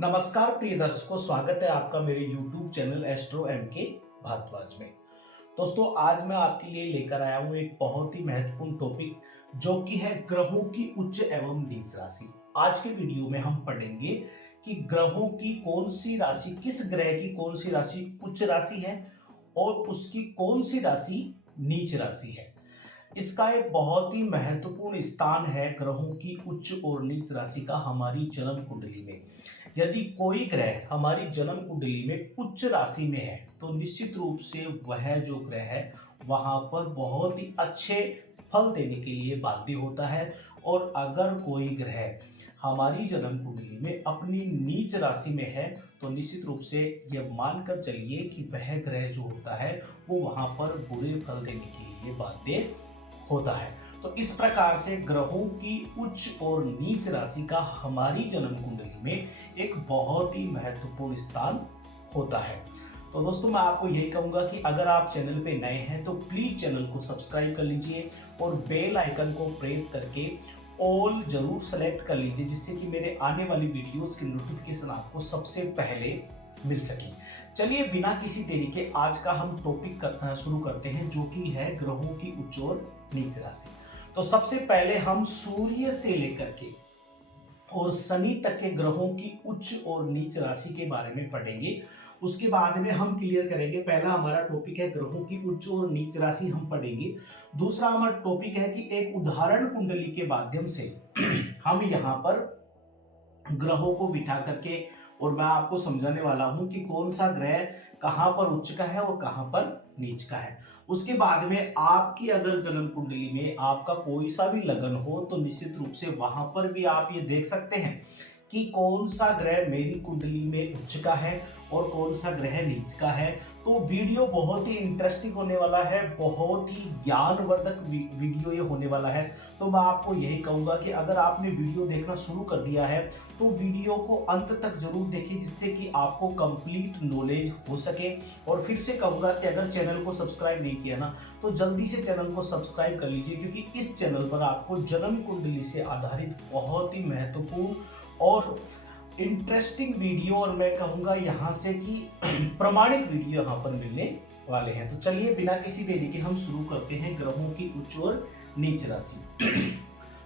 नमस्कार प्रिय दर्शकों, स्वागत है आपका मेरे YouTube channel Astro MK Bhardwaj में। दोस्तों, आज मैं आपके लिए लेकर आया हूँ एक बहुत ही महत्वपूर्ण टॉपिक जो कि है ग्रहों की उच्च एवं नीच राशि। आज के वीडियो में हम पढ़ेंगे कि ग्रहों की कौन सी राशि, किस ग्रह की कौन सी राशि उच्च राशि है और उसकी कौन सी राशि नीच राशि है। इसका एक बहुत ही महत्वपूर्ण स्थान है ग्रहों की उच्च और नीच राशि का हमारी जन्म कुंडली में। यदि कोई ग्रह हमारी जन्म कुंडली में उच्च राशि में है तो निश्चित रूप से वह जो ग्रह है वहां पर बहुत ही अच्छे फल देने के लिए बाध्य होता है। और अगर कोई ग्रह हमारी जन्म कुंडली में अपनी नीच राशि में है तो निश्चित रूप से यह मानकर चलिए कि वह ग्रह जो होता है वो वहां पर बुरे फल देने के लिए बाध्य होता है। तो इस प्रकार से ग्रहों की उच्च और नीच राशि का हमारी जन्म कुंडली में एक बहुत ही महत्वपूर्ण स्थान होता है। तो दोस्तों, मैं आपको यही कहूंगा कि अगर आप चैनल पे नए हैं तो प्लीज चैनल को सब्सक्राइब कर लीजिए और बेल आइकन को प्रेस करके ऑल जरूर सेलेक्ट कर लीजिए, जिससे कि मेरे आने वाली वीडियोस की नोटिफिकेशन आपको सबसे पहले मिल सके। चलिए बिना किसी देरी के आज का हम टॉपिक शुरू करते हैं, जो कि है ग्रहों की उच्च और नीच राशि। तो सबसे पहले हम सूर्य से लेकर के और शनि तक के ग्रहों की उच्च और नीच राशि के बारे में पढ़ेंगे। उसके बाद में हम क्लियर करेंगे, पहला हमारा टॉपिक है ग्रहों की उच्च और नीच राशि हम पढ़ेंगे। दूसरा हमारा टॉपिक है कि एक उदाहरण कुंडली के माध्यम से हम यहाँ पर ग्रहों को बिठा करके और मैं आपको समझाने वाला हूं कि कौन सा ग्रह कहां पर उच्च का है और कहां पर नीच का है। उसके बाद में आपकी अगर जन्म कुंडली में आपका कोई सा भी लगन हो तो निश्चित रूप से वहां पर भी आप ये देख सकते हैं कि कौन सा ग्रह मेरी कुंडली में उच्च का है और कौन सा ग्रह नीच का है। तो वीडियो बहुत ही इंटरेस्टिंग होने वाला है, बहुत ही ज्ञानवर्धक वीडियो ये होने वाला है। तो मैं आपको यही कहूंगा कि अगर आपने वीडियो देखना शुरू कर दिया है तो वीडियो को अंत तक जरूर देखें, जिससे कि आपको कंप्लीट नॉलेज हो सके। और फिर से कहूंगा कि अगर चैनल को सब्सक्राइब नहीं किया ना तो जल्दी से चैनल को सब्सक्राइब कर लीजिए, क्योंकि इस चैनल पर आपको जन्म कुंडली से आधारित बहुत ही महत्वपूर्ण और इंटरेस्टिंग वीडियो और मैं कहूंगा यहां से कि प्रमाणित वीडियो यहां पर मिलने वाले हैं। तो चलिए बिना किसी देरी के हम शुरू करते हैं ग्रहों की उच्च और नीच राशि।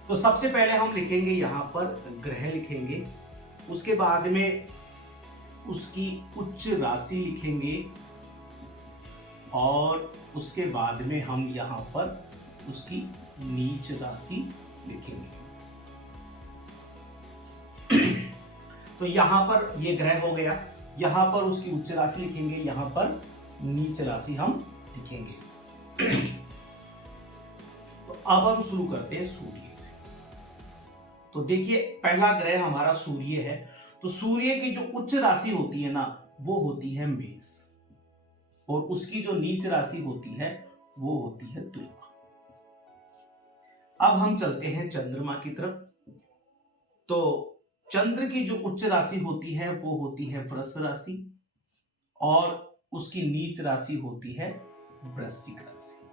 तो सबसे पहले हम लिखेंगे यहां पर ग्रह लिखेंगे, उसके बाद में उसकी उच्च राशि लिखेंगे और उसके बाद में हम यहां पर उसकी नीच राशि लिखेंगे। तो यहां पर ये ग्रह हो गया, यहां पर उसकी उच्च राशि लिखेंगे, यहां पर नीच राशि हम लिखेंगे। तो अब हम शुरू करते हैं सूर्य से। तो देखिए पहला ग्रह हमारा सूर्य है। तो सूर्य की जो उच्च राशि होती है ना वो होती है मेष और उसकी जो नीच राशि होती है वो होती है तुला। अब हम चलते हैं चंद्रमा की तरफ। तो चंद्र की जो उच्च राशि होती है वो होती है वृष राशि और उसकी नीच राशि होती है वृश्चिक राशि।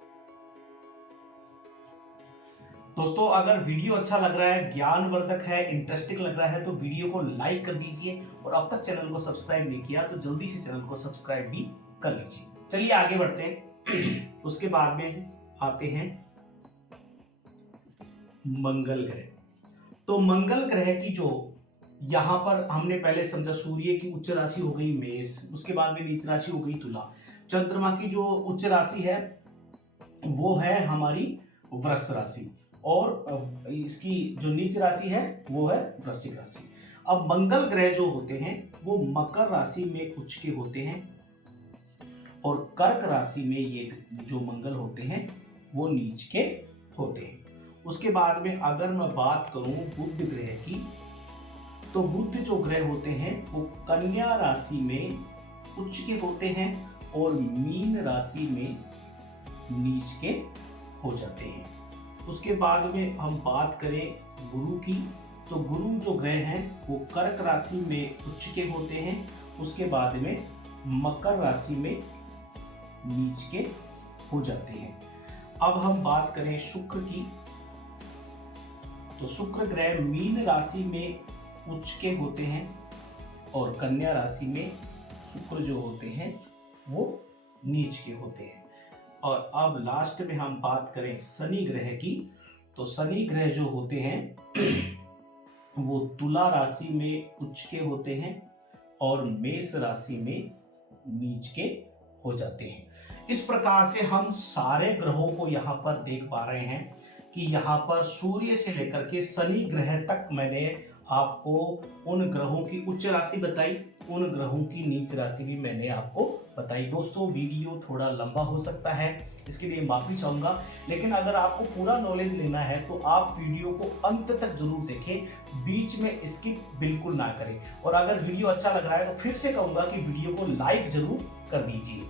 दोस्तों, अगर वीडियो अच्छा लग रहा है, ज्ञानवर्धक है, इंटरेस्टिंग लग रहा है तो वीडियो को लाइक कर दीजिए और अब तक चैनल को सब्सक्राइब नहीं किया तो जल्दी से चैनल को सब्सक्राइब भी कर लीजिए। चलिए आगे बढ़ते हैं। उसके बाद में आते हैं मंगल ग्रह। तो मंगल ग्रह की जो यहां पर हमने पहले समझा, सूर्य की उच्च राशि हो गई मेष, उसके बाद में नीच राशि हो गई तुला। चंद्रमा की जो उच्च राशि है वो है हमारी वृष राशि और इसकी जो नीच राशि है वो है वृश्चिक राशि। अब मंगल ग्रह जो होते हैं वो मकर राशि में उच्च के होते हैं और कर्क राशि में ये जो मंगल होते हैं वो नीच के होते हैं। उसके बाद में अगर मैं बात करूं बुध ग्रह की, तो बुध जो ग्रह होते हैं वो कन्या राशि में उच्च के होते हैं और मीन राशि में नीच के हो जाते हैं। उसके बाद में हम बात करें गुरु की, तो गुरु जो ग्रह हैं वो कर्क राशि में उच्च के होते हैं, उसके बाद में मकर राशि में नीच के हो जाते हैं। अब हम बात करें शुक्र की, तो शुक्र ग्रह मीन राशि में उच्च के होते हैं और कन्या राशि में शुक्र जो होते हैं वो नीच के होते हैं। और अब लास्ट में हम बात करें शनि ग्रह की, तो शनि ग्रह जो होते हैं वो तुला राशि में उच्च के होते हैं और मेष राशि में नीच के हो जाते हैं। इस प्रकार से हम सारे ग्रहों को यहाँ पर देख पा रहे हैं कि यहाँ पर सूर्य से लेकर के शनि ग्रह तक मैंने आपको उन ग्रहों की उच्च राशि बताई, उन ग्रहों की नीच राशि भी मैंने आपको बताई। दोस्तों वीडियो थोड़ा लंबा हो सकता है, इसके लिए माफी चाहूंगा, लेकिन अगर आपको पूरा नॉलेज लेना है तो आप वीडियो को अंत तक जरूर देखें, बीच में स्किप बिल्कुल ना करें। और अगर वीडियो अच्छा लग रहा है तो फिर से कहूंगा कि वीडियो को लाइक जरूर कर दीजिए।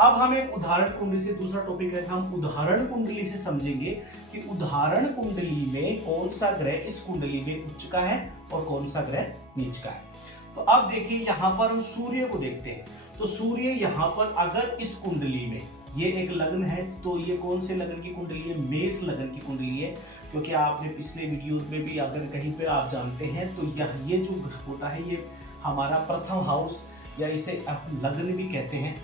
अब हम एक उदाहरण कुंडली से, दूसरा टॉपिक है, हम उदाहरण कुंडली से समझेंगे कि उदाहरण कुंडली में कौन सा ग्रह इस कुंडली में उच्च का है और कौन सा ग्रह नीच का है। तो अब देखिए यहाँ पर हम सूर्य को देखते हैं, तो सूर्य यहाँ पर अगर इस कुंडली में ये एक लग्न है, तो ये कौन से लगन की कुंडली है? मेष लगन की कुंडली है, क्योंकि आपने पिछले वीडियो में भी अगर कहीं पे आप जानते हैं तो ये जो होता है ये हमारा प्रथम हाउस या इसे लग्न भी कहते हैं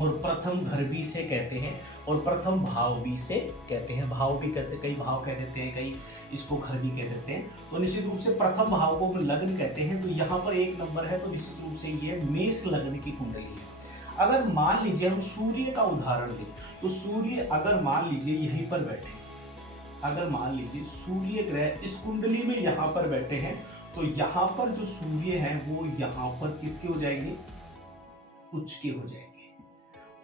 और प्रथम घर भी इसे कहते हैं और प्रथम भाव भी इसे कहते हैं। भाव भी कैसे, कई भाव कह देते हैं, कई इसको घर भी कह देते हैं। तो निश्चित रूप से प्रथम भाव को लग्न कहते हैं। तो यहाँ पर एक नंबर है, तो निश्चित रूप से ये मेष लग्न की कुंडली है। अगर मान लीजिए हम सूर्य का उदाहरण लें, तो सूर्य अगर मान लीजिए यहीं पर बैठे, अगर मान लीजिए सूर्य ग्रह इस कुंडली में यहाँ पर बैठे हैं, तो यहाँ पर जो सूर्य है वो यहाँ पर किसके हो जाएंगे? उच्च के हो जाएंगे।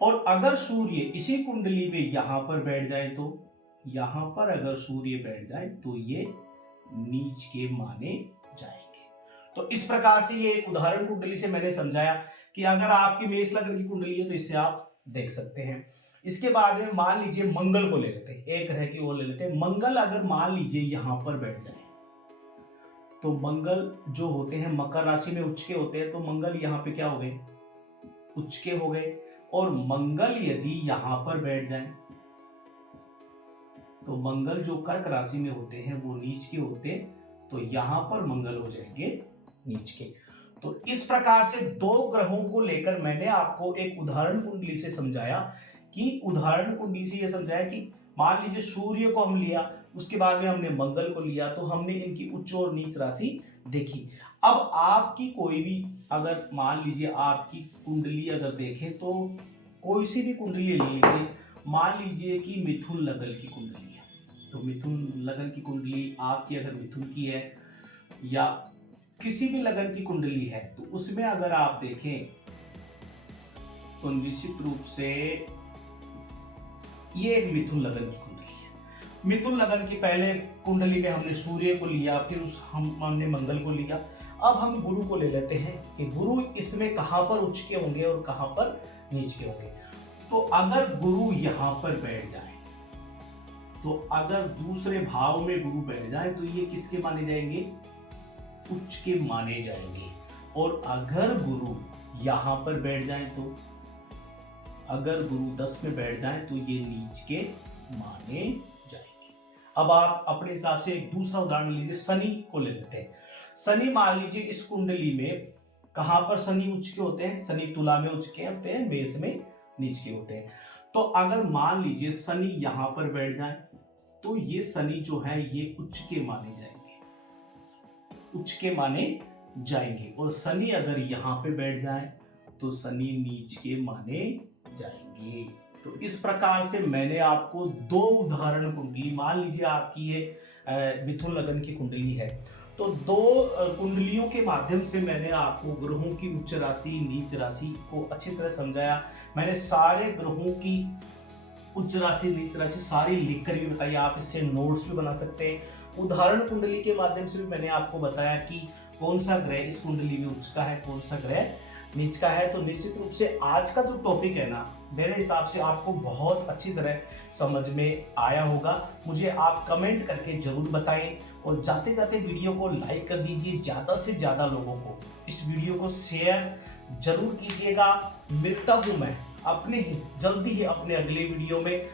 और अगर सूर्य इसी कुंडली में यहां पर बैठ जाए, तो यहां पर अगर सूर्य बैठ जाए तो ये नीच के माने जाएंगे। तो इस प्रकार से ये एक उदाहरण कुंडली से मैंने समझाया कि अगर आपकी मेष लग्न की कुंडली है तो इससे आप देख सकते हैं। इसके बाद में मान लीजिए मंगल को ले लेते हैं, एक ग्रह की ओर ले लेते हैं। मंगल अगर मान लीजिए यहां पर बैठ जाए, तो मंगल जो होते हैं मकर राशि में उच्च के होते हैं, तो मंगल यहाँ पे क्या हो गए? उच्च के हो गए। और मंगल यदि यहां पर बैठ जाए, तो मंगल जो कर्क राशि में होते हैं वो नीच के होते हैं, तो यहां पर मंगल हो जाएंगे नीच के। तो इस प्रकार से दो ग्रहों को लेकर मैंने आपको एक उदाहरण कुंडली से समझाया कि उदाहरण कुंडली से यह समझाया कि मान लीजिए सूर्य को हम लिया, उसके बाद में हमने मंगल को लिया, तो हमने इनकी उच्च और नीच राशि देखी। अब आपकी कोई भी, अगर मान लीजिए आपकी कुंडली अगर देखें तो कोई सी भी कुंडली ले लीजिए, मान लीजिए कि मिथुन लगन की कुंडली है, तो मिथुन लगन की कुंडली आपकी अगर मिथुन की है या किसी भी लगन की कुंडली है, तो उसमें अगर आप देखें तो निश्चित रूप से ये एक मिथुन लगन की कुंडली है। मिथुन लगन की पहले कुंडली में हमने सूर्य को लिया, फिर हमने मंगल को लिया। अब हम गुरु को ले लेते हैं कि गुरु इसमें कहां पर उच्च के होंगे और कहां पर नीच के होंगे। तो अगर गुरु यहां पर बैठ जाए, तो अगर दूसरे भाव में गुरु बैठ जाए तो ये किसके माने जाएंगे? उच्च के माने जाएंगे। और अगर गुरु यहां पर बैठ जाए, तो अगर गुरु 10 में बैठ जाए तो ये नीच के माने जाएंगे। अब आप अपने हिसाब से एक दूसरा उदाहरण लीजिए, शनि को ले लेते हैं। शनि मान लीजिए इस कुंडली में कहां पर शनि उच्च के होते हैं? शनि तुला में उच्च के होते हैं, मेष में नीच के होते हैं। तो अगर मान लीजिए शनि यहां पर बैठ जाए, तो ये शनि जो है ये उच्च के माने जाएंगे, उच्च के माने जाएंगे। और शनि अगर यहां पे बैठ जाए तो शनि नीच के माने जाएंगे। तो इस प्रकार से मैंने आपको दो उदाहरण कुंडली, मान लीजिए आपकी ये मिथुन लगन की कुंडली है, तो दो कुंडलियों के माध्यम से मैंने आपको ग्रहों की उच्च राशि नीच राशि को अच्छी तरह समझाया। मैंने सारे ग्रहों की उच्च राशि नीच राशि सारी लिखकर भी बताई, आप इससे नोट्स भी बना सकते हैं। उदाहरण कुंडली के माध्यम से भी मैंने आपको बताया कि कौन सा ग्रह इस कुंडली में उच्च का है, कौन सा ग्रह नीच का है। तो निश्चित रूप से आज का जो टॉपिक है ना, मेरे हिसाब से आपको बहुत अच्छी तरह समझ में आया होगा। मुझे आप कमेंट करके जरूर बताएं और जाते जाते वीडियो को लाइक कर दीजिए, ज़्यादा से ज़्यादा लोगों को इस वीडियो को शेयर जरूर कीजिएगा। मिलता हूँ मैं जल्दी ही अपने अगले वीडियो में।